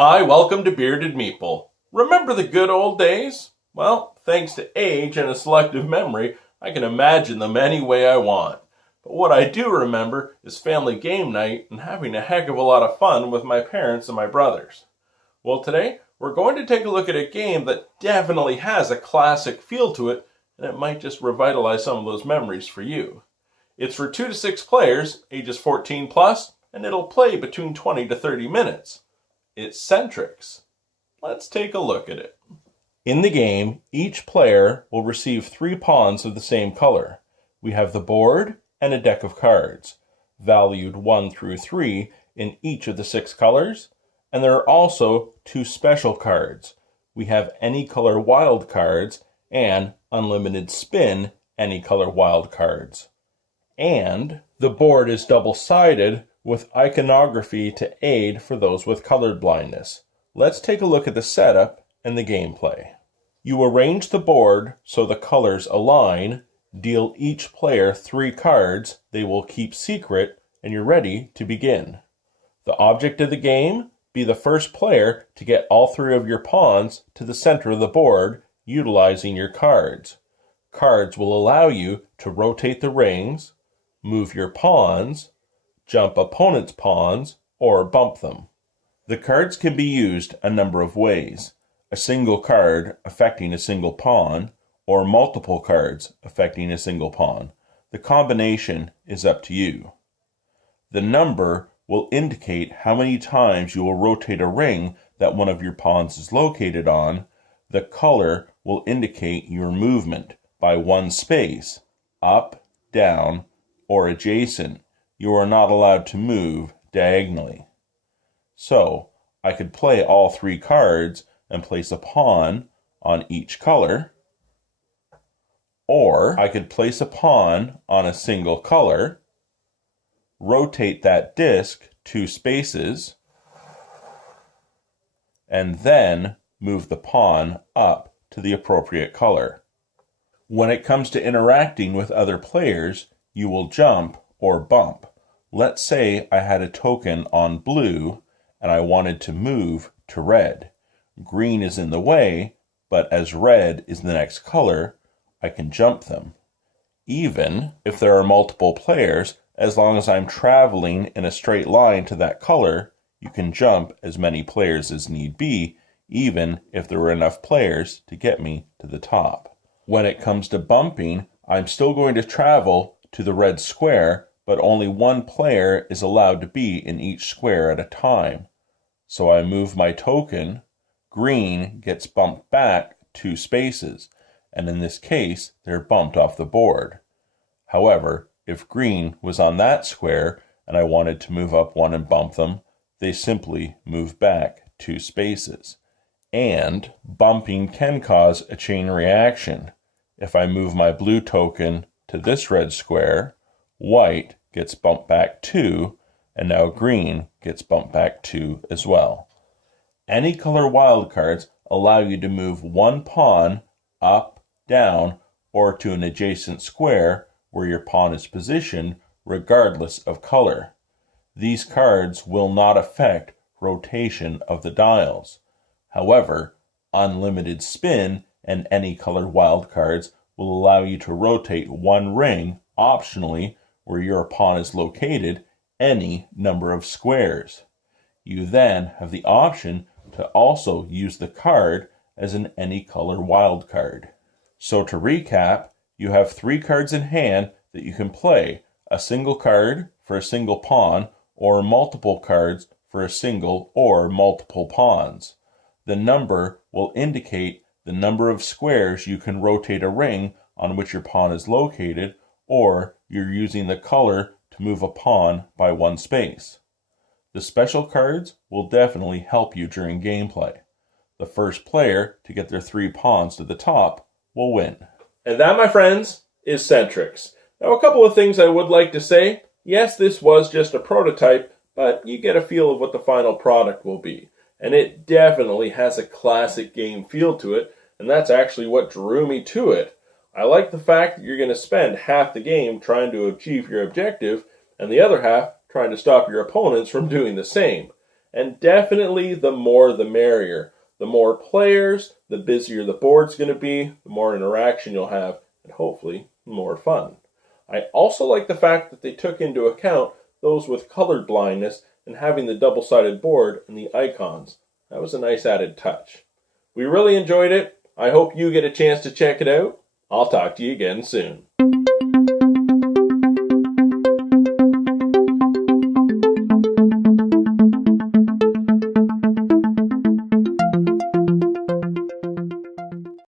Hi, welcome to Bearded Meeple. Remember the good old days? Well, thanks to age and a selective memory, I can imagine them any way I want. But what I do remember is family game night and having a heck of a lot of fun with my parents and my brothers. Well, today we're going to take a look at a game that definitely has a classic feel to it, and it might just revitalize some of those memories for you. It's for 2 to 6 players, ages 14 plus, and it'll play between 20 to 30 minutes. It's Centrix. Let's take a look at it. In the game, each player will receive 3 pawns of the same color. We have the board and a deck of cards, valued 1 through 3 in each of the 6 colors, and there are also 2 special cards. We have any color wild cards and unlimited spin any color wild cards. And the board is double-sided with iconography to aid for those with colored blindness. Let's take a look at the setup and the gameplay. You arrange the board so the colors align, deal each player 3 cards they will keep secret, and you're ready to begin. The object of the game: be the first player to get all 3 of your pawns to the center of the board utilizing your cards. Cards will allow you to rotate the rings, move your pawns, jump opponents' pawns, or bump them. The cards can be used a number of ways: a single card affecting a single pawn, or multiple cards affecting a single pawn. The combination is up to you. The number will indicate how many times you will rotate a ring that one of your pawns is located on. The color will indicate your movement by 1 space, up, down, or adjacent. You are not allowed to move diagonally. So, I could play all 3 cards and place a pawn on each color, or I could place a pawn on a single color, rotate that disc 2 spaces, and then move the pawn up to the appropriate color. When it comes to interacting with other players, you will jump or bump. Let's say I had a token on blue and I wanted to move to red. Green is in the way, but as red is the next color, I can jump them. Even if there are multiple players, as long as I'm traveling in a straight line to that color, you can jump as many players as need be, even if there were enough players to get me to the top. When it comes to bumping, I'm still going to travel to the red square, but only 1 player is allowed to be in each square at a time. So I move my token, green gets bumped back 2 spaces, and in this case, they're bumped off the board. However, if green was on that square and I wanted to move up 1 and bump them, they simply move back 2 spaces. And bumping can cause a chain reaction. If I move my blue token to this red square, white gets bumped back 2, and now green gets bumped back 2 as well. Any color wildcards allow you to move 1 pawn up, down, or to an adjacent square where your pawn is positioned, regardless of color. These cards will not affect rotation of the dials. However, unlimited spin and any color wildcards will allow you to rotate 1 ring, optionally, where your pawn is located, any number of squares. You then have the option to also use the card as an any color wildcard. So to recap, you have 3 cards in hand that you can play: a single card for a single pawn, or multiple cards for a single or multiple pawns. The number will indicate the number of squares you can rotate a ring on which your pawn is located, or you're using the color to move a pawn by 1 space. The special cards will definitely help you during gameplay. The first player to get their 3 pawns to the top will win. And that, my friends, is Centrix. Now, a couple of things I would like to say. Yes, this was just a prototype, but you get a feel of what the final product will be. And it definitely has a classic game feel to it, and that's actually what drew me to it. I like the fact that you're going to spend half the game trying to achieve your objective, and the other half trying to stop your opponents from doing the same. And definitely the more the merrier. The more players, the busier the board's going to be, the more interaction you'll have, and hopefully more fun. I also like the fact that they took into account those with colored blindness and having the double-sided board and the icons. That was a nice added touch. We really enjoyed it. I hope you get a chance to check it out. I'll talk to you again soon.